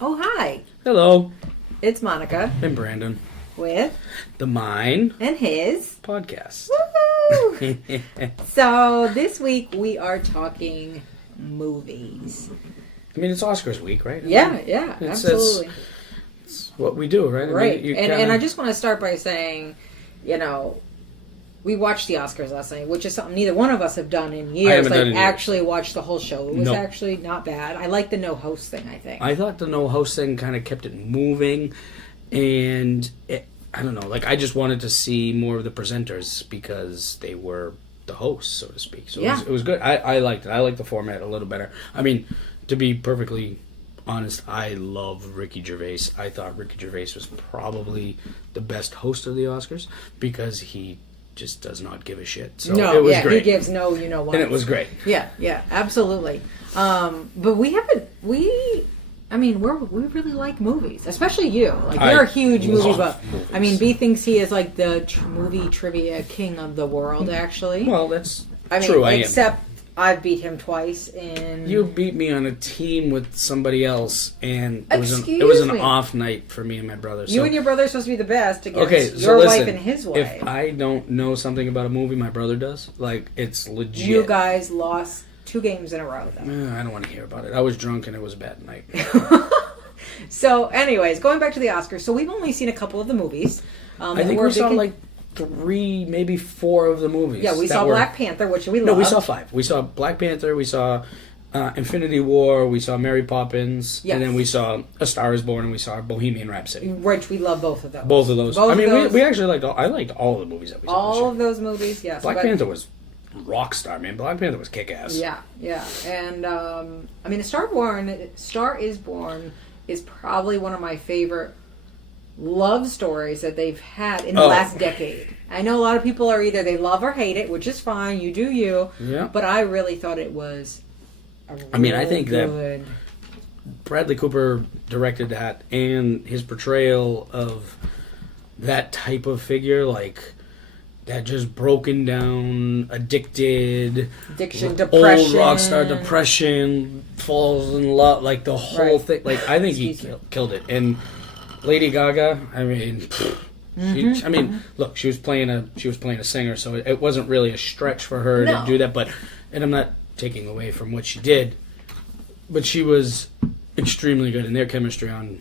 Oh, hi. Hello, It's Monica I'm Brandon. with The Mine and his. Podcast. Woo! So this week we are talking movies. I mean, it's Oscars week, right? Yeah, It's- absolutely. It's what we do, right? Right. I mean, you and kinda- I just want to start by saying, we watched the Oscars last night, which is something neither one of us have done in years. haven't done it in years. Actually watch the whole show. It was No. actually not bad. I like the no host thing, I think. I thought the no host thing kind of kept it moving, and I don't know. Like, I just wanted to see more of the presenters because they were the hosts, so to speak. So Yeah. it was good. I liked it. I liked the format a little better. I mean, to be perfectly honest, I love Ricky Gervais. I thought Ricky Gervais was probably the best host of the Oscars because he just does not give a shit. So it was great. He gives no, you know what. And it was great. Yeah, absolutely. But we really like movies, especially you. Like, you're a huge movie love buff. movies. I mean, B thinks he is like the movie trivia king of the world, actually. Well, that's I mean, true. I am. except I've beat him twice in... You beat me on a team with somebody else, and it was Excuse an me. off night for me and my brother. You and your brother are supposed to be the best against okay, so your listen, wife and his wife. If I don't know something about a movie, my brother does. Like, it's legit. You guys lost 2 games in a row, though. I don't want to hear about it. I was drunk and it was a bad night. So, anyways, going back to the Oscars. So, we've only seen a couple of the movies. I think we saw like 3, maybe 4 of the movies. Yeah, we that saw were- Black Panther, which we No, loved. we saw 5. We saw Black Panther, we saw Infinity War, we saw Mary Poppins, Yes. and then we saw A Star Is Born, and we saw Bohemian Rhapsody. Which we love both of those. Both of those. Both I mean, of those. we actually liked I liked all the movies that we saw. this All year. of those movies, yes. Black but- Panther was rock star, man. Black Panther was kick ass. Yeah. And, I mean, A Star Is Born is probably one of my favorite love stories that they've had in the last decade. I know a lot of people are either they love or hate it, which is fine. You do you. Yeah. But I really thought it was I mean, I think that good. Bradley Cooper directed that, and his portrayal of that type of figure, like that just broken down, addicted, Addiction, old depression. rock star, depression, falls in love, like the whole Right. thing. Like, I think he Excuse me. killed it. And Lady Gaga, I mean, look, she was playing a singer, so it wasn't really a stretch for her No. to do that. But, and I'm not taking away from what she did, but she was extremely good, and their chemistry on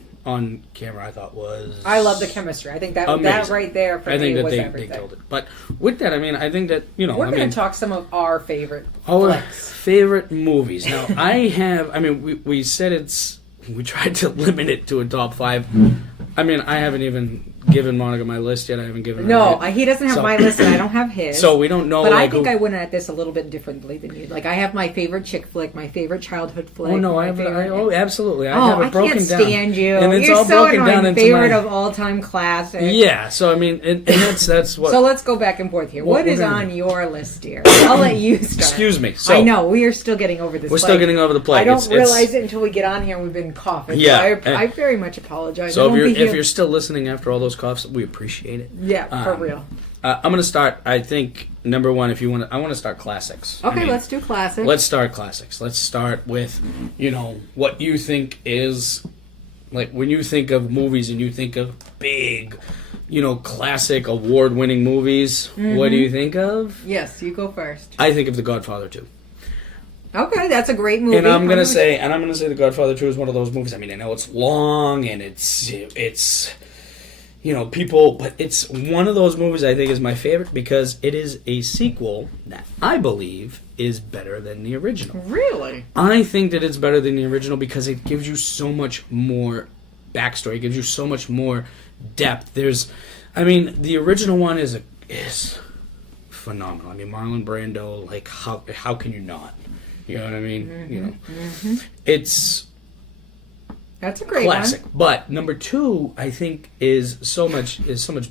camera, I thought, was... I love the chemistry. I think that amazing. right there for I me think that was they everything. killed it. But with that, I mean, I think that, We're going to talk some of our favorite our flicks. favorite movies. Now, we said we tried to limit it to a top 5. I mean, I haven't even given Monica my list yet. I haven't given her No, yet. he doesn't have So- my list, and I don't have his. So we don't know. But I like, think who- I went at this a little bit differently than you. Like, I have my favorite chick flick, my favorite childhood flick. Oh no, my I have. favorite- Absolutely. I have it I broken can't down. stand you. And it's You're all so broken annoying. down into Favorite my. of all-time classic. Yeah. So I mean, and that's what. So let's go back and forth here. What What we're is gonna on your list, dear? I'll let you start. Excuse me. So I know we are still getting over this. we're still plague. getting over the plague. I don't It's- realize it until we get on here and we've been coughing. Yeah, So I very much apologize. So I won't be if here- you're still listening after all those coughs, we appreciate it. yeah, for real. I'm going to start. I think number 1. If you want, I want to start classics. Okay, I mean, let's do classic. Let's start classics. Let's start with, what you think is, like, when you think of movies and you think of big, classic award-winning movies. What do you think of? Yes, you go first. I think of The Godfather 2. Okay, that's a great movie. And I'm gonna say The Godfather 2 is one of those movies. I mean, I know it's long and it's people, but it's one of those movies I think is my favorite because it is a sequel that I believe is better than the original. Really? I think that it's better than the original because it gives you so much more backstory. It gives you so much more depth. The original one is phenomenal. I mean, Marlon Brando, like, how can you not? You know what I mean? It's That's a great classic. one. But number 2, I think, is so much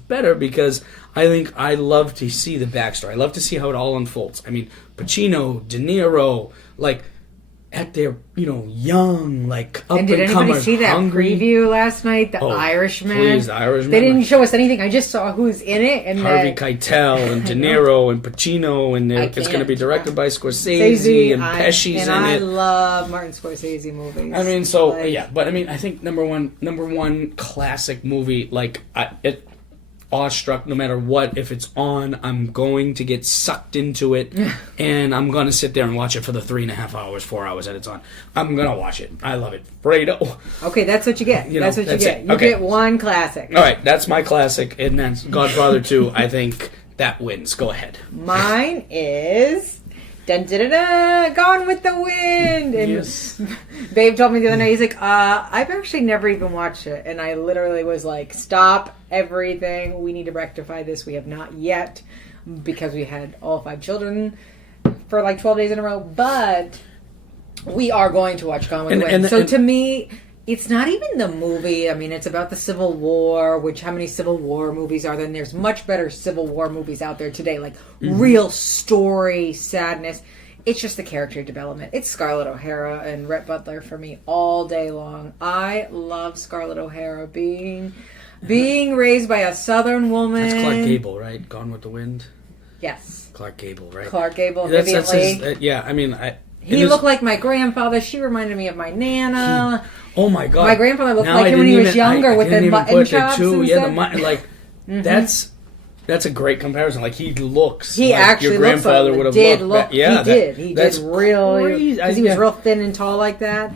better because I think I love to see the backstory. I love to see how it all unfolds. I mean, Pacino, De Niro, like at their, young, like, up And did and anybody comers, see that hungry. preview last night? The Oh, Irishman. please, The Irishman. They didn't show us anything. I just saw who's in it, and Harvey that Keitel and De Niro and Pacino, and it's going to be can't. directed by Scorsese, and Pesci's in I it. love Martin Scorsese movies. I mean, so Like, yeah, but I mean, I think number one classic movie, like awestruck. No matter what, if it's on, I'm going to get sucked into it, and I'm gonna sit there and watch it for the 3.5 hours, 4 hours that it's on. I'm gonna watch it. I love it, Fredo. Okay, that's what you get. That's what you that's get. it. You Okay. get one classic. All right, that's my classic, and that's Godfather 2. I think that wins. Go ahead. Mine is dun, dun, dun, dun, Gone with the Wind. And Yes. Babe told me the other night, he's like, I've actually never even watched it. And I literally was like, stop everything. We need to rectify this. We have not yet, because we had all 5 children for like 12 days in a row. But we are going to watch Gone with the Wind. So to me, it's not even the movie. I mean, it's about the Civil War, which how many Civil War movies are there? And there's much better Civil War movies out there today, like real story, sadness. It's just the character development. It's Scarlett O'Hara and Rhett Butler for me all day long. I love Scarlett O'Hara being raised by a Southern woman. That's Clark Gable, right? Gone with the Wind. Yes. Clark Gable, right? Clark Gable, That's Vivian Leigh. his, yeah, I mean, He looked like my grandfather. She reminded me of my Nana. Oh my God! My grandfather looked Now like I him when he didn't was even- younger I with the didn't even mutton put chops two, and yeah, the stuff. mutton, like that's a great comparison. Like he looks. He like actually your grandfather looks would have did looked. look. Yeah, he did. He that's did really crazy. because he was Yeah. real thin and tall like that.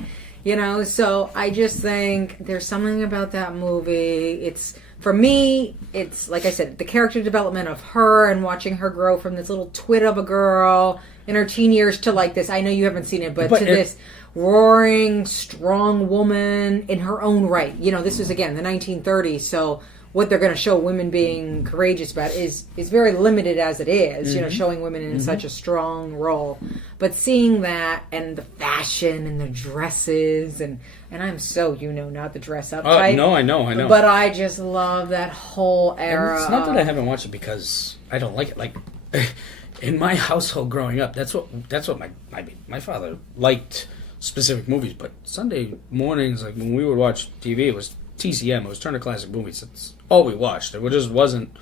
So I just think there's something about that movie. It's for me. It's like I said, the character development of her and watching her grow from this little twit of a girl in her teen years to like this. I know you haven't seen it, but to this roaring, strong woman in her own right. This is again the 1930s, so what they're going to show women being courageous about is very limited as it is, showing women in such a strong role. But seeing that and the fashion and the dresses and I'm so, not the dress up type. No, I know. But I just love that whole era. And it's not that I haven't watched it because I don't like it. Like in my household growing up, that's what my father liked specific movies. But Sunday mornings, like when we would watch TV, it was TCM. It was Turner Classic Movies. That's all we watched. It just wasn't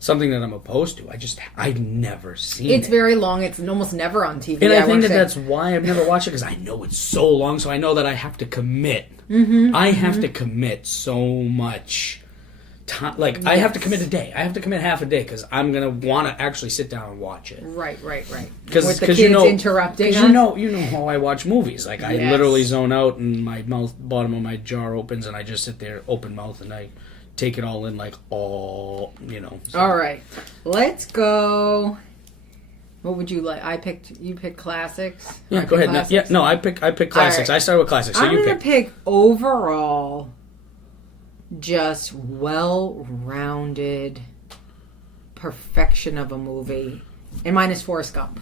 something that I'm opposed to. I've never seen it. It's very long. It's almost never on TV. And I think that's why I've never watched it, because I know it's so long, so I know that I have to commit. I have to commit so much time. Like, I have to commit a day. I have to commit half a day, because I'm going to want to actually sit down and watch it. Right. With the Because kids interrupting us. you know how I watch movies. Like, I literally zone out, and my bottom of my jar opens, and I just sit there open mouth, and I take it all in, like, all. So. All right, let's go. What would you like? You picked classics. Yeah, go ahead. I pick classics. Right. I started with classics, so I'm you gonna pick. pick overall, just well-rounded perfection of a movie, and mine is Forrest Gump.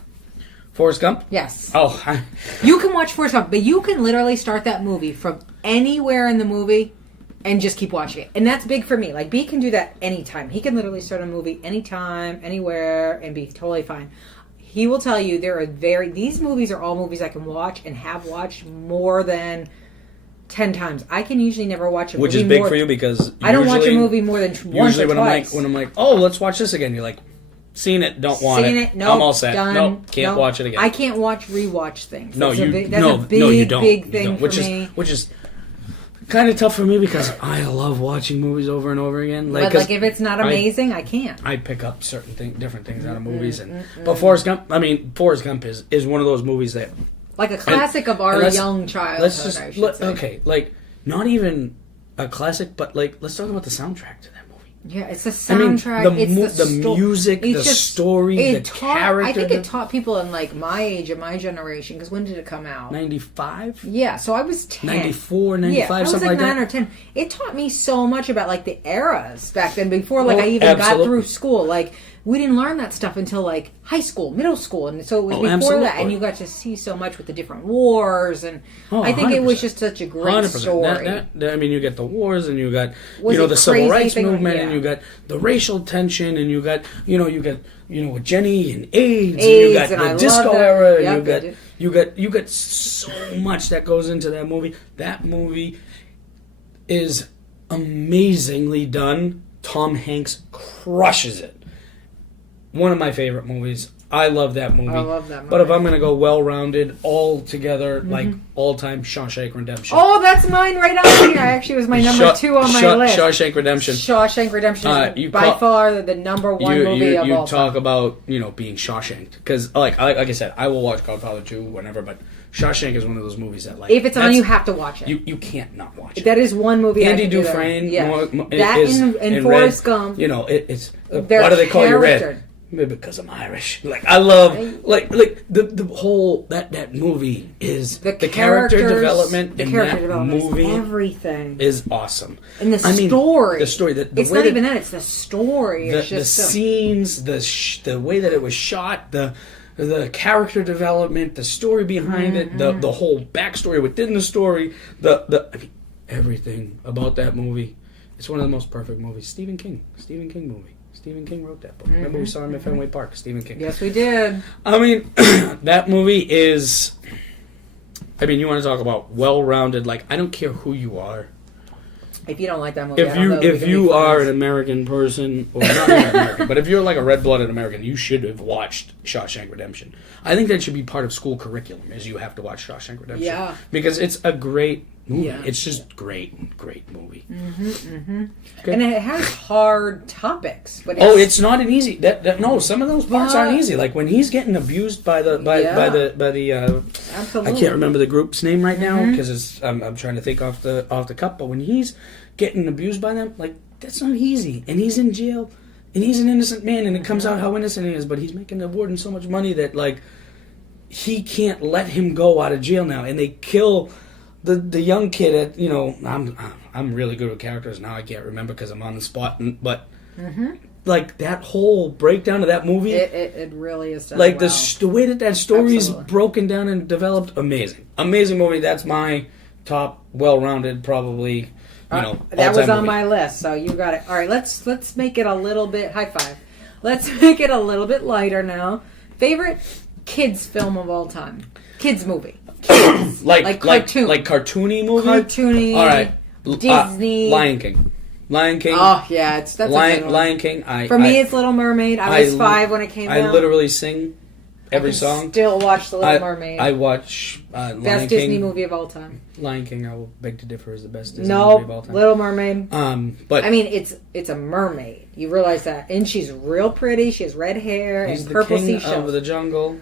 Forrest Gump? Yes. Oh, You can watch Forrest Gump, but you can literally start that movie from anywhere in the movie and just keep watching it. And that's big for me. Like, B can do that anytime. He can literally start a movie anytime, anywhere, and be totally fine. He will tell you these movies are all movies I can watch and have watched more than 10 times. I can usually never watch a movie. Which is big for you, because I don't watch a movie more than once or twice. when I'm like, oh, let's watch this again, you're like, seen it, don't want it. Nope, I'm all set. done. Nope, can't watch it again. I can't rewatch things. No, That's you a big don't. big thing for me. Which is kind of tough for me, because I love watching movies over and over again. But if it's not amazing, I can't. I pick up different things out of movies, but Forrest Gump is one of those movies that, like a classic of our young childhood. Okay, like not even a classic, but like let's talk about the soundtrack to that movie. Yeah, it's the soundtrack. I mean, the music, the story, the character. I think it taught people in like my age and my generation. Because when did it come out? 95? Yeah, so I was 10. 94, 95, I was something like like 9 that. or 10. It taught me so much about like the eras back then. Before I even got through school, like we didn't learn that stuff until like high school, middle school, and so it was before that. And you got to see so much with the different wars, and I think 100%. It was just such a great 100%. story. I mean, you get the wars, and you got the civil rights movement, and you got the racial tension, and you got with Jenny and AIDS, and you got the disco era, and you got You got so much that goes into that movie. That movie is amazingly done. Tom Hanks crushes it. One of my favorite movies. I love that movie. I love that movie. But if I'm going to go well-rounded, all together, like all-time, Shawshank Redemption. Oh, that's mine right on here. Actually, it was my number 2 on my list. Shawshank Redemption. Shawshank Redemption is by far the number 1 movie of all time. You talk about, being Shawshanked. Because, like I said, I will watch Godfather 2 whenever, but Shawshank is one of those movies that, like... If it's on, you have to watch it. You can't not watch it. That is one movie Andy I can Dufresne. and Forrest Gump. It's... Why do they call you Red? Maybe because I'm Irish. Like, I love, like the whole, that movie is, the character development in that movie. Everything. Is awesome. And the story. The story. It's not even that, it's the story. The scenes, the way that it was shot, the character development, the story behind it, the whole backstory within the story, everything about that movie. It's one of the most perfect movies. Stephen King movie. Stephen King wrote that book. Remember we saw him at Fenway Park, Stephen King. Yes, we did. I mean, that movie is... you want to talk about well-rounded, like, I don't care who you are. If you don't like that movie, if you are an American person, or not even American, but if you're like a red-blooded American, you should have watched Shawshank Redemption. I think that should be part of school curriculum, is you have to watch Shawshank Redemption. Yeah. Because it's a great movie. Yeah. It's just great movie. Okay. And it has hard topics, but it's not an easy. No, some of those parts aren't easy. Like when he's getting abused by the Absolutely. I can't remember the group's name right now because I'm trying to think off the cup. But when he's getting abused by them, like that's not easy. And he's in jail, and he's an innocent man, and it comes out how innocent he is. But he's making the warden so much money that like he can't let him go out of jail now, and they kill. The young kid at I'm really good with characters now. I can't remember because I'm on the spot. But like that whole breakdown of that movie, it really is done like well. the way that story's broken down and developed, amazing movie. That's my top well-rounded probably. That was on my list, so you got it. All right, let's make it a little bit high five. Let's make it a little bit lighter now. Favorite kids film of all time? Kids movie. Kids. like cartoon. Like cartoony movie? Cartoony. All right. Disney. Lion King. Oh, yeah. That's Lion King. For me, it's Little Mermaid. I was 5 when it came out. I literally sing every song. Still watch The Little Mermaid. I watch Lion best King. Disney movie of all time. Lion King, I will beg to differ, is the best Disney movie of all time. Little Mermaid. But it's a mermaid. You realize that, and she's real pretty. She has red hair and purple seashells. He's the king of the jungle.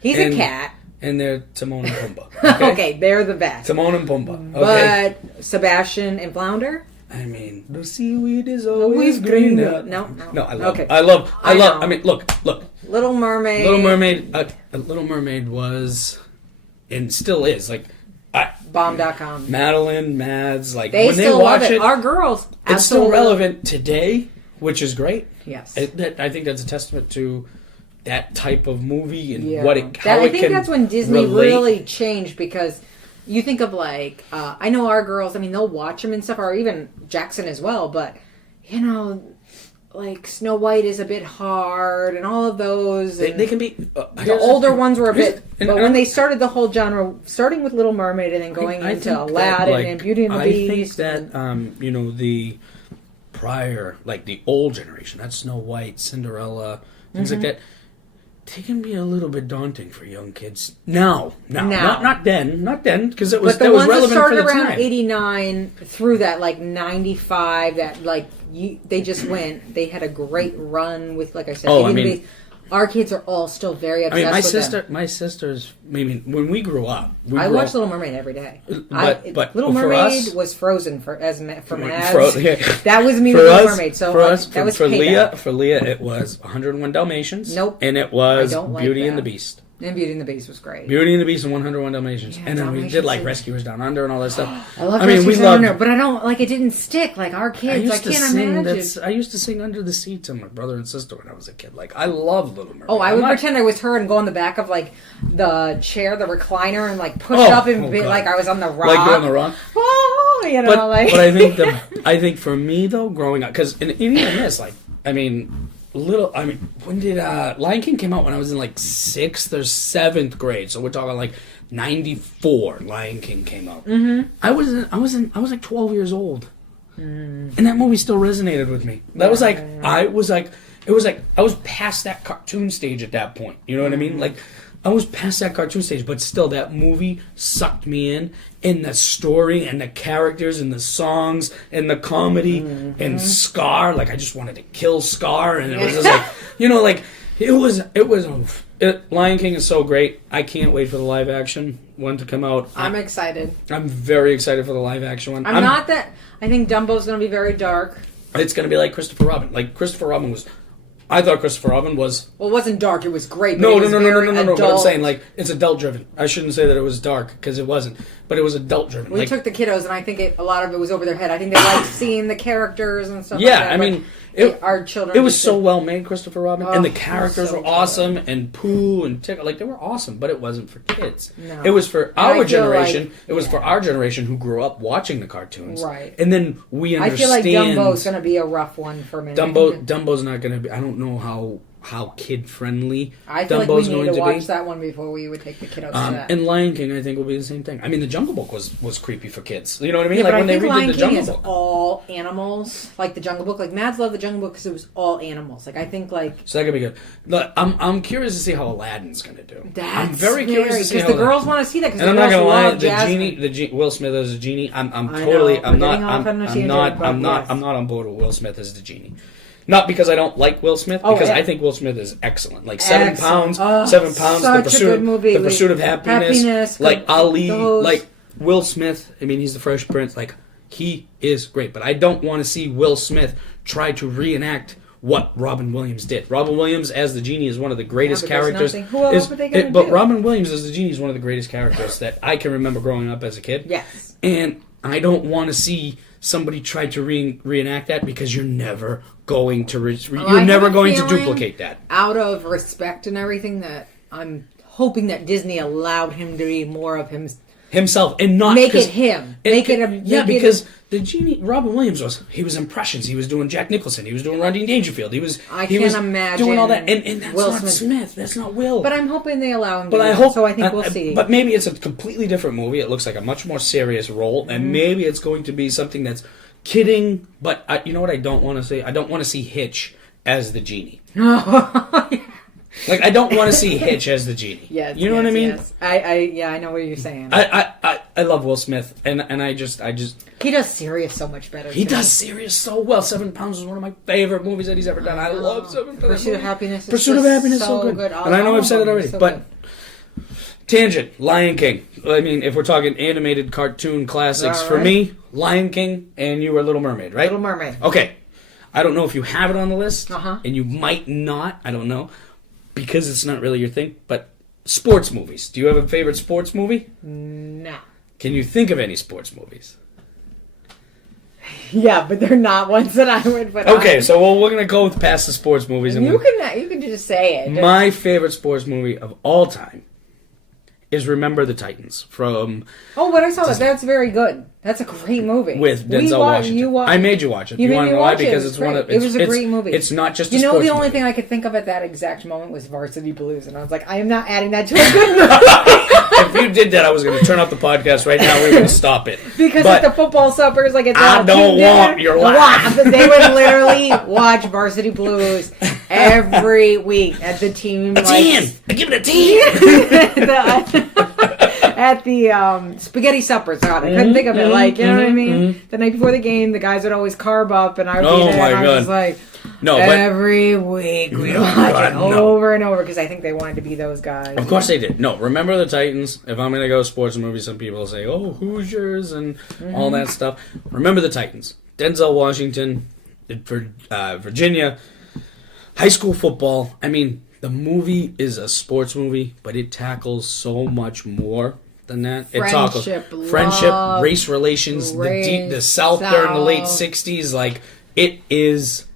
He's a cat. And they're Timon and Pumbaa. Okay, they're the best. Timon and Pumbaa. Okay. But Sebastian and Flounder? The seaweed is always greener. No, I love. Okay. I love. Look. Little Mermaid. Little Mermaid was, and still is like. Bomb.com. Madeline, Mads, like they when still they watch love it. Our girls. It's still relevant today, which is great. Yes. I think that's a testament to that type of movie and I think that's when Disney really changed, because you think of like I know our girls, they'll watch them and stuff, or even Jackson as well, but like Snow White is a bit hard and all of those, and they can be the older ones were a bit, but when they started the whole genre, starting with Little Mermaid and then going into Aladdin and Beauty and the Beast, I think that the prior, like the old generation, that's Snow White, Cinderella, things like that, they can be a little bit daunting for young kids now. Not then, because that was relevant for the time. But the ones that started around 89 through that, like 95, that like they just went. They had a great run with, like I said. Our kids are all still very obsessed with them. My sisters. When we grew up, I watched Little Mermaid every day. But Little Mermaid was Frozen for Mads. That was me with Little Mermaid. So that was for Leah. For Leah, it was 101 Dalmatians. Nope. And it was Beauty and the Beast. And Beauty and the Beast was great. Beauty and the Beast and 101 Dalmatians. Yeah, and then we did like Rescuers Down Under and all that stuff. I love Rescuers Down Under, but I don't it didn't stick like our kids. I can't imagine. I used to sing Under the Sea to my brother and sister when I was a kid. Like I love Little Mermaid. Oh, I would pretend I was her and go on the back of like the chair, the recliner, and like push up and be like I was on the rock. Like you're on the rock. Oh, but I think for me though, growing up, because even this, like little. I mean, when did Lion King came out? When I was in like 6th or 7th grade. So we're talking like 94. Lion King came out. Mm-hmm. I was like 12 years old, and that movie still resonated with me. That was like it was like I was past that cartoon stage at that point. You know what I mean? Like I was past that cartoon stage, but still that movie sucked me in the story and the characters and the songs and the comedy and Scar. Like I just wanted to kill Scar, and it was just like, like Lion King is so great. I can't wait for the live action one to come out. I'm excited. I'm very excited for the live action one. I'm not that. I think Dumbo's going to be very dark. It's going to be like Christopher Robin. Like Christopher Robin was. I thought Christopher Robin was... Well, it wasn't dark. It was great. No. But I'm saying, like, it's adult-driven. I shouldn't say that it was dark, because it wasn't. But it was adult-driven. We took the kiddos, and I think a lot of it was over their head. I think they liked seeing the characters and stuff like that. I mean... our children. It was so well made, Christopher Robin, and the characters were awesome, and Pooh and Tickle, like they were awesome, but it wasn't for kids. No. It was for our generation. It was for our generation who grew up watching the cartoons, right? And then we understand. I feel like Dumbo's going to be a rough one for me. Dumbo's not going to be. I don't know how kid friendly. I feel Dumbo's like we need to watch that one before we would take the kiddos to that. And Lion King, I think, will be the same thing. I mean, the Jungle Book was creepy for kids. You know what I mean? Yeah, like but when I think they redid Lion the King Jungle is Book. all animals, like the Jungle Book. Like Mads loved the Jungle Book because it was all animals. Like I think so that could be good. Look, I'm curious to see how Aladdin's going to do. I'm very curious to see how the girls want to see that. And I'm not going to lie, the genie, Will Smith as a genie. I'm not on board with Will Smith as the genie. Not because I don't like Will Smith, because I think Will Smith is excellent. Like 7 pounds, the pursuit of happiness, like Ali, like Will Smith. I mean, he's the Fresh Prince. Like he is great, but I don't want to see Will Smith try to reenact what Robin Williams did. Robin Williams as the genie is one of the greatest characters. Who else were they going to do? But Robin Williams as the genie is one of the greatest characters that I can remember growing up as a kid. Yes, and I don't want to see somebody try to reenact that, because you're never going to duplicate that. Out of respect and everything, that I'm hoping that Disney allowed him to be more of himself and not make it him. Because the genie, Robin Williams he was impressions. He was doing Jack Nicholson. He was doing Rodney Dangerfield. He was imagine doing all that, and that's Will not Smith. That's not Will. But I'm hoping they allow him. So I think we'll see. But maybe it's a completely different movie. It looks like a much more serious role, and maybe it's going to be something that's kidding. But you know what I don't want to say? I don't want to see Hitch as the genie. Like, I don't want to see Hitch as the genie. Yes, you know what I mean? Yes. I know what you're saying. I love Will Smith, and I just he does Serious so much better. He does Serious so well. 7 Pounds is one of my favorite movies that he's ever done. I love 7 Pounds. Pursuit of Happiness. Pursuit of Happiness is so good. And I know I've said it already, but tangent. Lion King. I mean, if we're talking animated cartoon classics, for me, Lion King and You Were Little Mermaid, right? Little Mermaid. Okay. I don't know if you have it on the list, and you might not. I don't know, because it's not really your thing. But sports movies. Do you have a favorite sports movie? No. Can you think of any sports movies? Yeah, but they're not ones that I would put on. Okay, so we're going to go past the sports movies. And you can just say it. My favorite sports movie of all time is Remember the Titans from... Oh, but I saw that. That's very good. That's a great movie. With Denzel Washington. I made you watch it. You want to know why? Because it's one of... It was a great movie. It's not just a sports movie. The only thing I could think of at that exact moment was Varsity Blues, and I was like, I am not adding that to a good movie. If you did that, I was going to turn off the podcast right now. We're going to stop it. Because at the football suppers, like it's I don't want your laugh. They would literally watch Varsity Blues every week at the team. A 10! I give it a 10! At the spaghetti suppers. God, I couldn't think of it. Like, you know what I mean? The night before the game, the guys would always carb up, and I would be there, and I was like, every week we'd watch it over and over, because I think they wanted to be those guys. Of course they did. No, Remember the Titans. If I'm going to go sports movies, some people say, oh, Hoosiers and all that stuff. Remember the Titans. Denzel Washington, Virginia, high school football. I mean, the movie is a sports movie, but it tackles so much more than that. Friendship, race relations, the South during the late 60s. Like, it is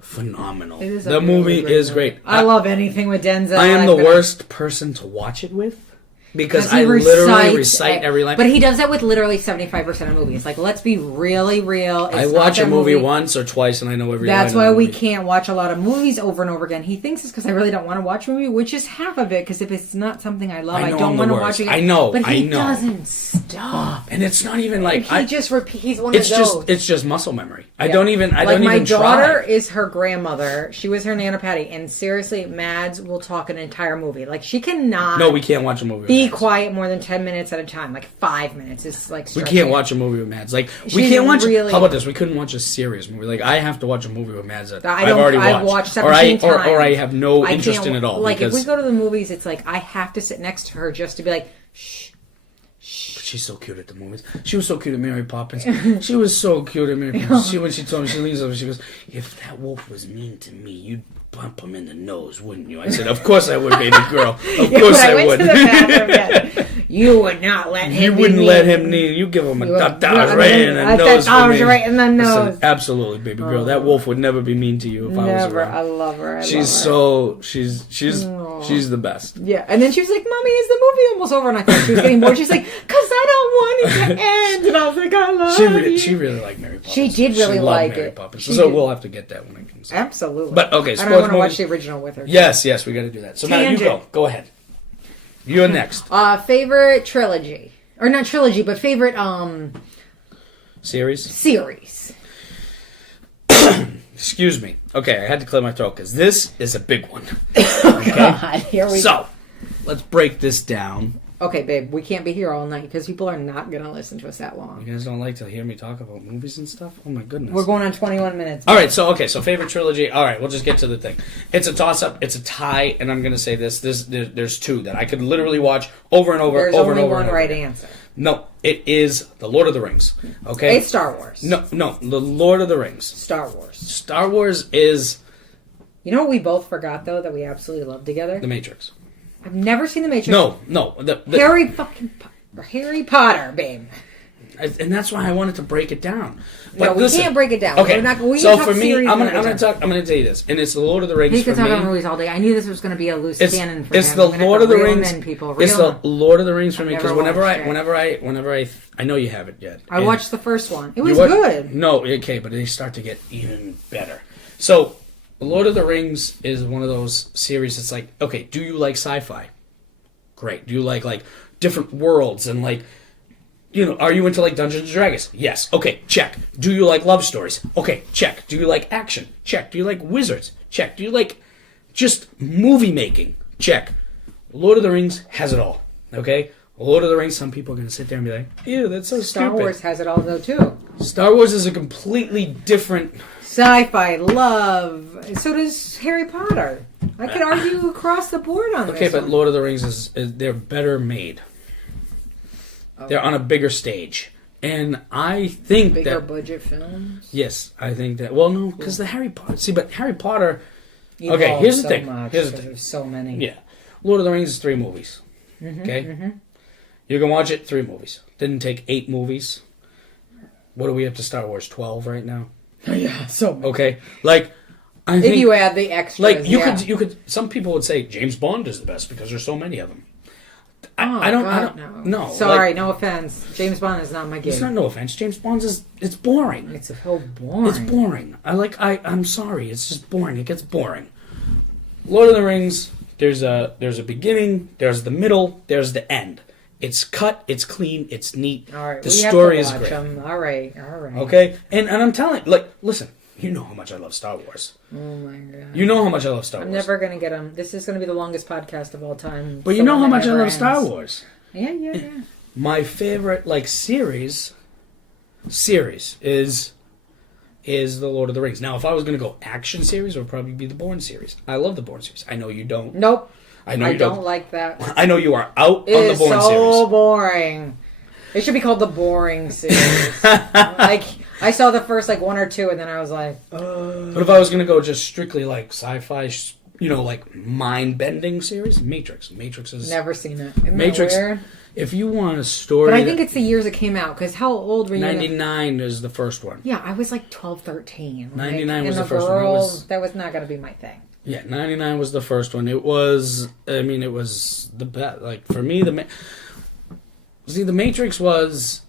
phenomenal. The movie is great. I love anything with Denzel. I am the worst person to watch it with. Because he I literally recites recite every line. But he does that with literally 75% of movies. Like, let's be really real. It's I not watch a that movie once or twice and I know every line. That's of why the we movie. can't watch a lot of movies over and over again. He thinks it's because I really don't want to watch a movie, which is half of it. Because if it's not something I love, I know don't I'm want the to watch worst. it again. I know, But he I know. doesn't stop. And it's not even like He just repeats. He's one it's of those. it's just muscle memory. I Yeah. don't even like don't my even daughter try. is her grandmother. She was her Nana Patty, and seriously, Mads will talk an entire movie. Like she cannot. No, we can't watch a movie. be with Mads. quiet more than 10 minutes at a time. Like 5 minutes is like. We stretching can't it. watch a movie with Mads. Like we She's can't watch. really- How about this? We couldn't watch a serious movie. Like I have to watch a movie with Mads that I I've don't. already I've watched, watched or I 17 times. or I have no I interest can't- in it all. Like because if we go to the movies, it's like I have to sit next to her just to be like, shh. she's so cute at the movies. She was so cute at Mary Poppins. She was so cute at Mary Poppins. When she told me, she leans over, she goes, "If that wolf was mean to me, you'd bump him in the nose, wouldn't you?" I said, "Of course I would, baby girl. Of course When I went would." to the bathroom, yes, you would not let him. You be wouldn't mean. let him knee. You give him a You would- $1 right in the nose. for me. right in the I said, nose. absolutely, baby girl. That wolf would never be mean to you if I was Never. around. I love her. I She's love her. she's the best. Yeah, and then she was like, "Mommy, is the movie almost over?" And I thought she was getting bored. She's like, "Cause I don't want it to end." And I was like, "I love you." She really liked Mary Poppins. She did really loved like Mary it. Poppins. She So did. we'll have to get that when it comes out. Absolutely. But okay, and I sports want to watch movies. the original with her. Yes, we got to do that. So now you Tangent. go ahead. You're next. Favorite trilogy, or not trilogy, but favorite Series. series. Excuse me. Okay, I had to clear my throat because this is a big one. God, here we go. So let's break this down. Okay, babe, we can't be here all night because people are not going to listen to us that long. You guys don't like to hear me talk about movies and stuff? Oh my goodness. We're going on 21 minutes. All right, so favorite trilogy. All right, we'll just get to the thing. It's a toss-up. It's a tie, and I'm going to say this. There's two that I could literally watch over and over, There's over only and over. one and over right again. answer. No, it is The Lord of the Rings. Okay, It's Star Wars. No, The Lord of the Rings. Star Wars. Star Wars is You know what we both forgot though that we absolutely love together? The Matrix. I've never seen The Matrix. No, Harry Potter, babe. and that's why I wanted to break it down. No, we can't break it down. Okay, We're not- we so can talk for me, series I'm another gonna time. talk. I'm gonna tell you this, and it's The Lord of the Rings He could for talk me. about movies all day. I knew this was going to be a loose cannon for It's him. the We're gonna Lord have of to the reel Rings. him in, people. It's Reel the him. Lord of the Rings for me I've because never whenever watched it. I know you haven't yet. I And watched the first one. It you was wa- good. No, okay, but they start to get even better. So, Lord of the Rings is one of those series that's like, okay, do you like sci-fi? Great. Do you like different worlds and are you into Dungeons and Dragons? Yes. Okay, check. Do you like love stories? Okay, check. Do you like action? Check. Do you like wizards? Check. Do you like just movie making? Check. Lord of the Rings has it all. Okay? Lord of the Rings, some people are going to sit there and be like, ew, that's so Star stupid. Wars has it all though too. Star Wars is a completely different... Sci-fi, love. So does Harry Potter. I could argue across the board on Okay, this. but one. Lord of the Rings is they're better made. They're on a bigger stage. And I think Bigger that... budget films. Yes, I think that... Well, no, because the Harry Potter... See, but Harry Potter... Evolved Okay, here's the so thing. much, Here's the 'cause thing. There's so many. Yeah. Lord of the Rings is 3 movies. Okay? You can watch it, 3 movies. Didn't take 8 movies. What do we have to Star Wars? 12 right now? Yeah, so many. Okay? I think... If you add the extras, you could... Some people would say James Bond is the best because there's so many of them. I don't... No. Sorry, no offense. James Bond is not my game. It's not no offense. James Bond is... It's boring. It's so boring. It's boring. I'm sorry. It's just boring. It gets boring. Lord of the Rings, there's a beginning, there's the middle, there's the end. It's cut, it's clean, it's neat. All right, the we story have is to watch great. them. All right. Okay? And I'm telling listen, you know how much I love Star Wars. Oh my god. You know how much I love Star I'm Wars. never gonna get them. This is gonna be the longest podcast of all time. But you know how much I love Star Wars. Yeah. My favorite series is the Lord of the Rings. Now, if I was going to go action series, it would probably be the Bourne series. I love the Bourne series. I know you don't. Nope. I know I you don't like that. I know you are out It on the is Bourne so series. boring. It should be called the Boring series. I saw the first 1 or 2, and then I was like, But if I was going to go just strictly sci-fi, mind bending series, Matrix. Matrix is never seen it. Isn't Matrix. that weird? If you want a story, But I think it's the years it came out. Because how old were you? 99 is the first one. Yeah, I was 12, 13. 99 was and the first one. It girl, was- that was not going to be my thing. Yeah, 99 was the first one. It was the best. Like, for me, the Matrix was,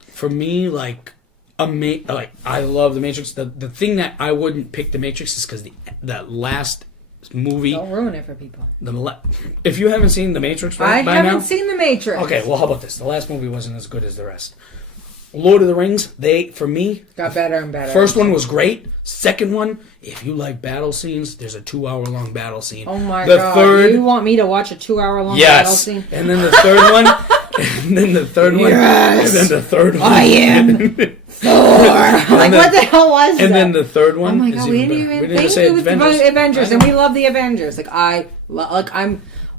for me, like, like, I love the Matrix. The thing that I wouldn't pick the Matrix is because that last movie. Don't ruin it for people. If you haven't seen the Matrix, I by haven't now, seen the Matrix. okay, well, how about this? The last movie wasn't as good as the rest. Lord of the Rings, for me, got better and better. First one was great. Second one, if you like battle scenes, there's a 2-hour-long battle scene. Oh my god! You want me to watch a 2-hour-long battle scene? And then the third one, and then the third one, yes! and then the third one. I am Thor. Like, what the hell was that? And then the third one. Oh my god! We didn't even say Avengers, and we love the Avengers.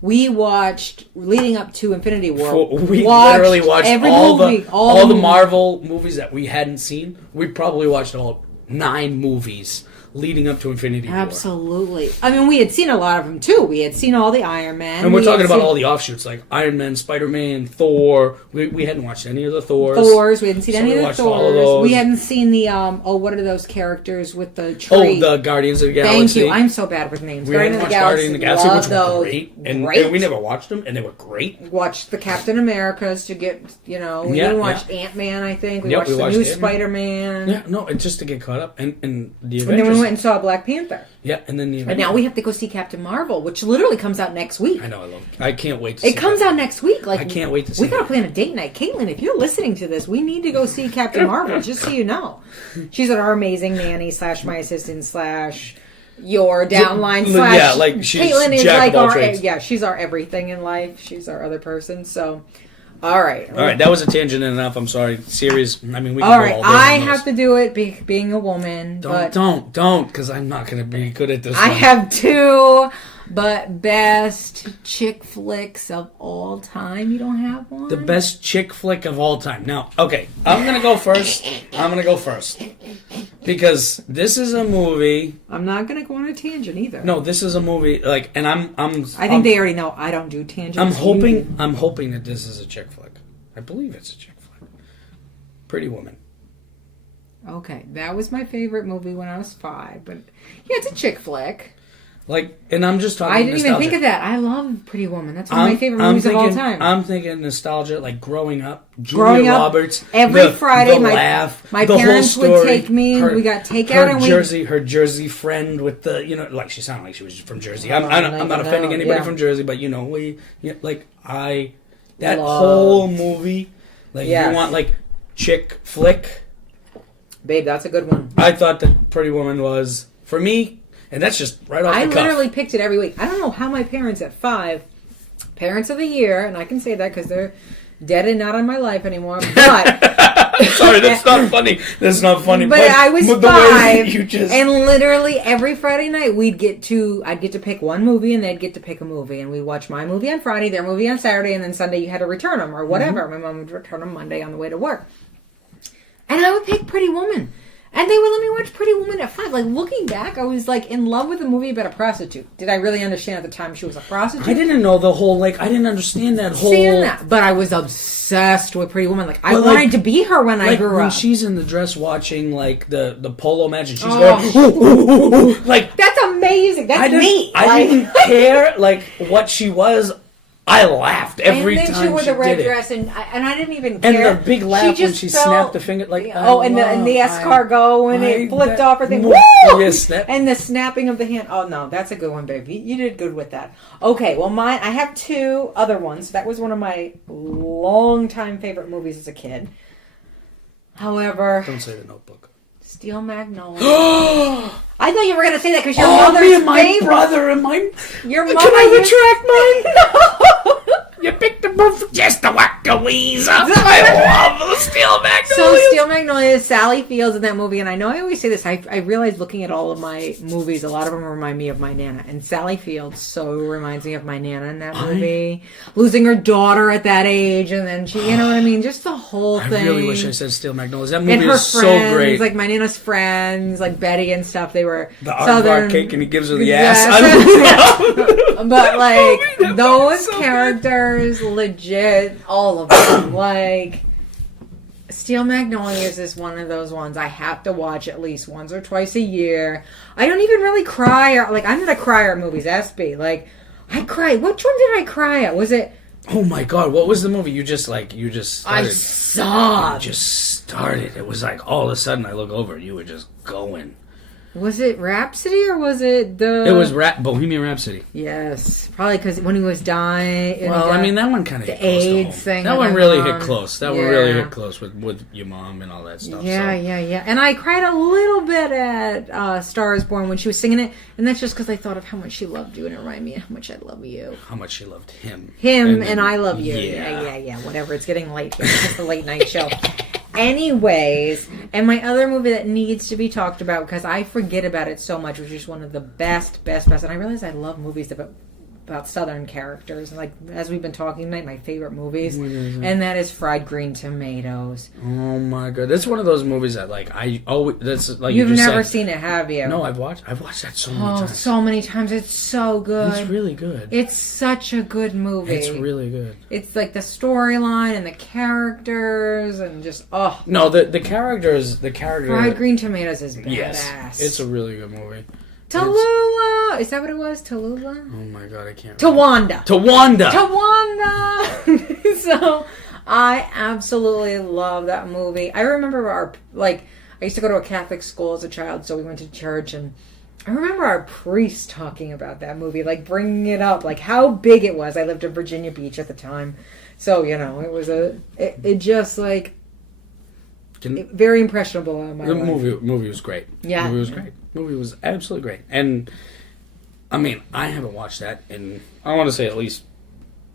We watched leading up to Infinity War. We literally watched every all movie, the Marvel movies that we hadn't seen. We probably watched all 9 movies leading up to Infinity War. Absolutely. I mean, we had seen a lot of them too. We had seen all the Iron Man. And we're talking about all the offshoots, like Iron Man, Spider-Man, Thor. We hadn't watched any of the Thors. We hadn't seen any of the all of those. Thors. We hadn't seen the, what are those characters with the tree? Oh, the Guardians of the Galaxy. Thank you. I'm so bad with names. We hadn't watched Guardians of the Galaxy, which were great. And we never watched them, and they were great. Watched the Captain Americas to get, we even watched Ant-Man, I think. We watched the new Spider-Man. Yeah, no, just to get caught up. And the Avengers. And then we went and saw Black Panther. Yeah, and then the Avengers. And now we have to go see Captain Marvel, which literally comes out next week. I know, I can't wait to see it. It comes out next week. Like, I can't wait to see it. We gotta plan a date night. Caitlin, if you're listening to this, we need to go see Captain Marvel, just so you know. She's our amazing nanny / my assistant / your downline / yeah, like she's Caitlin is jack like of all our trades. she's our everything in life. She's our other person. So all right. That was a tangent enough. I'm sorry. Series. I mean, we can all go right. all day I on have to do it being a woman. Don't, because I'm not going to be good at this. I have 2, but best chick flicks of all time. You don't have one? The best chick flick of all time. Now, okay, I'm going to go first. Because this is a movie. I'm not going to go on a tangent either. No, this is a movie, like, and I think they already know I don't do tangents. I'm hoping that this is a chick flick. I believe it's a chick flick. Pretty Woman. Okay, that was my favorite movie when I was 5, but yeah, it's a chick flick. Like, and I'm just talking. I didn't even think of that. I love Pretty Woman. That's one of my favorite movies of all time. I'm thinking nostalgia, like growing up. Julia Roberts. Every Friday, my parents would take me. We got takeout and her Jersey friend with the, like she sounded like she was from Jersey. I'm not offending anybody from Jersey, but that whole movie, like you want like chick flick. Babe, that's a good one. I thought that Pretty Woman was, for me, and that's just right off the cuff. I literally picked it every week. I don't know how my parents at 5, Parents of the Year, and I can say that because they're dead and not on my life anymore, but... Sorry, that's not funny. That's not funny. But I was 5, and literally every Friday night I'd get to pick one movie, and they'd get to pick a movie, and we'd watch my movie on Friday, their movie on Saturday, and then Sunday you had to return them, or whatever. My mom would return them Monday on the way to work. And I would pick Pretty Woman. And they would let me watch Pretty Woman at 5. Like, looking back, I was, like, in love with a movie about a prostitute. Did I really understand at the time she was a prostitute? I didn't know the whole, I didn't understand that whole... But I was obsessed with Pretty Woman. Like, I wanted to be her when I grew up. When she's in the dress watching, the polo match, and she's going, ooh, like... That's amazing. That's me. I didn't care, what she was. I laughed every time she did it. And then she wore the red dress, and I didn't even care. And the big laugh when she snapped the finger, and the escargot when it flipped off her thing. Woo! Yes, and the snapping of the hand. Oh, no, that's a good one, babe. You did good with that. Okay, well, I have 2 other ones. That was one of my long-time favorite movies as a kid. However... Don't say The Notebook. Steel Magnolias. I thought you were going to say that because your mother's me and my brother and my... Your mother... Can I retract mine? No! You picked the perfect... Just the Wackaweeza. I love the Steel Magnolias. So Steel Magnolias, Sally Fields in that movie, and I know I always say this, I realize looking at all of my movies, a lot of them remind me of my Nana, and Sally Fields so reminds me of my Nana in that movie. Losing her daughter at that age, and then she, you know what I mean? Just the whole thing. I really wish I said Steel Magnolias. That movie is so great. Like my Nana's friends, like Betty and stuff, they were the Southern cake, and he gives her the ass. But like those characters, legit, all of them, like Steel Magnolias is one of those ones I have to watch at least once or twice a year. I don't even really cry. Like, I'm not a crier at movies. SB. Like, I cried. Which one did I cry at? Was it... Oh my God! What was the movie? You just started. I sobbed. You just started. It was like all of a sudden I look over and you were just going. Was it Rhapsody or was it the... It was Bohemian Rhapsody. Yes. Probably because when he was dying... Well, I mean, that one kind of hit the close to AIDS home. thing. That one really hit close. That one really hit close with your mom and all that stuff. Yeah, so. yeah. And I cried a little bit at Star is Born when she was singing it. And that's just because I thought of how much she loved you and it reminded me how much I love you. How much she loved him. And I love you. Yeah. Yeah. Whatever. It's getting late here. It's just a late night show. Anyways, and my other movie that needs to be talked about because I forget about it so much, which is one of the best. And I realize I love movies about Southern characters. And like as we've been talking tonight, my favorite movies, and that is Fried Green Tomatoes. Oh my God, that's one of those movies that like I always. That's like you've never seen it, have you? No, I've watched that so many times. So many times. It's so good. It's really good. It's such a good movie. It's really good. It's like the storyline and the characters and just No, the characters. Fried Green Tomatoes is badass. Yes, it's a really good movie. Tallulah! Is that what it was? Tallulah? Oh my God, I can't Tawanda! So, I absolutely love that movie. I remember I used to go to a Catholic school as a child, so we went to church, and I remember our priest talking about that movie, like bringing it up, like how big it was. I lived in Virginia Beach at the time, so, it was it just like, very impressionable on my life. The movie was great. Yeah. The movie was great. Movie was absolutely great. And I mean, I haven't watched that in I want to say at least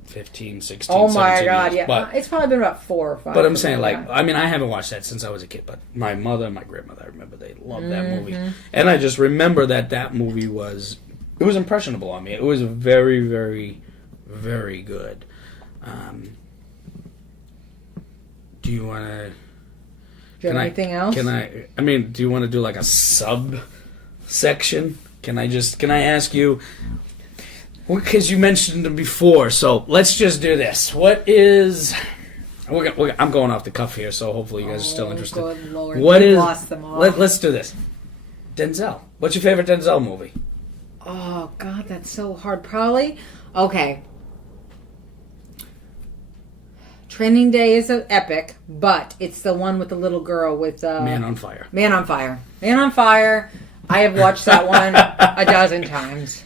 15, 16, oh my 17 God, years. yeah. But it's probably been about 4 or 5. But I'm saying I mean I haven't watched that since I was a kid, but my mother and my grandmother, I remember they loved that movie. And I just remember that movie was impressionable on me. It was very, very, very good. Do you want to Do you have anything else? I mean, do you want to do like a sub-section? Can I ask you, because you mentioned them before, so let's just do this. What is, I'm going off the cuff here, so hopefully you guys are still interested. Good Lord. What is, lost them all. let's do this. Denzel. What's your favorite Denzel movie? Oh, God, that's so hard. Probably, okay. Training Day is an epic, but it's the one with the little girl with... Man on Fire. Man on Fire. Man on Fire. I have watched that one a dozen times.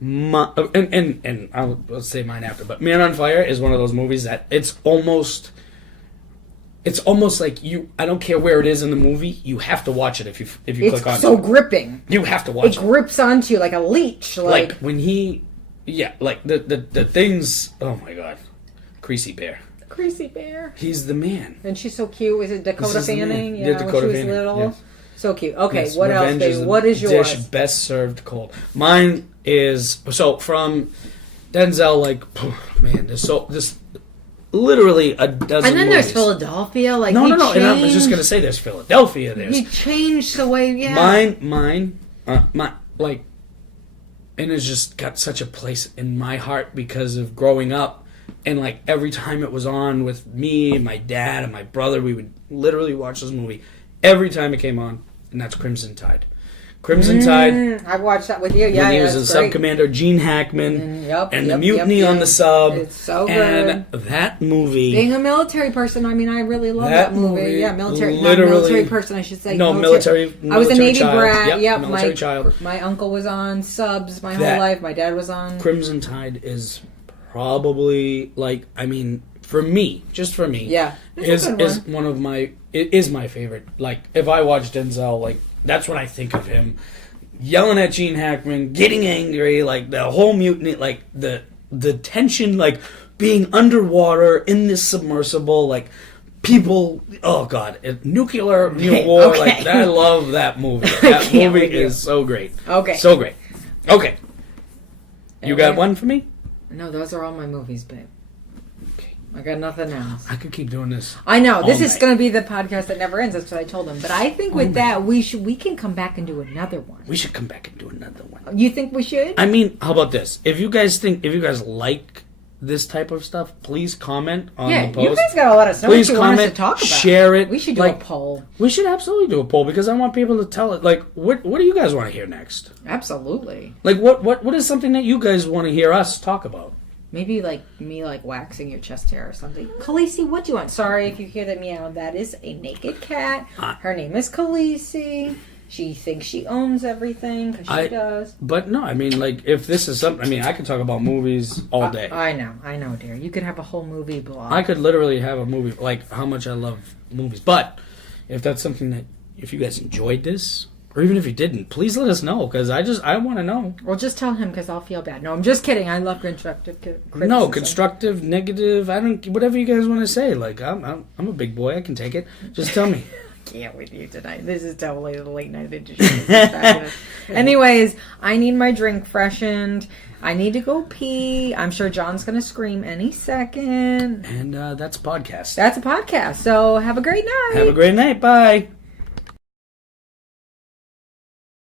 And I'll say mine after, but Man on Fire is one of those movies that it's almost like I don't care where it is in the movie, you have to watch it if you click on it. It's so gripping. You have to watch it. It grips onto you like a leech. Like when the things, oh my God. Creasy Bear. He's the man. And she's so cute. Is it Dakota Fanning? Yeah, Dakota when she was Fanning. little. Yes. So cute. Okay, Yes, what Revenge else, baby? What is yours? Dish best served cold. Mine is from Denzel. Like, man, there's literally a dozen. And then movies. there's Philadelphia. Like No. And I was just gonna say there's Philadelphia. He changed the way. Yeah. Mine. Like, and it's just got such a place in my heart because of growing up. And, like, every time it was on with me and my dad and my brother, we would literally watch this movie every time it came on, and that's Crimson Tide. Crimson Tide. I watched that with you. Yeah, when he was a sub commander, Gene Hackman, and the mutiny on the sub. It's so good. And that movie. Being a military person, I mean, I really love that movie. Yeah, military. Not literally, military person, I should say. No, military. I was a Navy child. brat. Yep, military child. My uncle was on subs my whole life. My dad was on. Crimson Tide is probably for me, yeah, is one of my my favorite. Like, if I watch Denzel, like, that's when I think of him yelling at Gene Hackman, getting angry, like the whole mutiny, like the tension, like being underwater in this submersible, like people. Oh God, nuclear war. Okay. Like, I love that movie. That movie is so great. Okay, so great. Okay, you got one for me? No, those are all my movies, babe. Okay. I got nothing else. I could keep doing this. I know. This is night. going to be the podcast that never ends. That's what I told him. But I think with that, we can come back and do another one. We should come back and do another one. You think we should? I mean, how about this? If you guys like this type of stuff, please comment on Yeah, the post. you guys gotta let us know Please what you want us comment, to talk about. share it. We should do like, a poll. We should absolutely do a poll because I want people to tell it. Like, what do you guys want to hear next? Absolutely. Like, what is something that you guys want to hear us talk about? Maybe like me like waxing your chest hair or something. Khaleesi, what do you want? Sorry if you hear the meow. That is a naked cat. Her name is Khaleesi. She thinks she owns everything because she does. But no, I mean, like, if this is something, I mean, I could talk about movies all day. I know, dear. You could have a whole movie blog. I could literally have a movie, like, how much I love movies. But if that's something that, if you guys enjoyed this, or even if you didn't, please let us know, because I want to know. Well, just tell him, because I'll feel bad. No, I'm just kidding. I love constructive criticism. No, constructive, negative, I don't, whatever you guys want to say. Like, I'm a big boy, I can take it. Just tell me. Can't with you tonight. This is totally the late night edition. This is fabulous. Anyways, I need my drink freshened. I need to go pee. I'm sure John's going to scream any second. And that's a podcast. That's a podcast. So have a great night. Have a great night. Bye.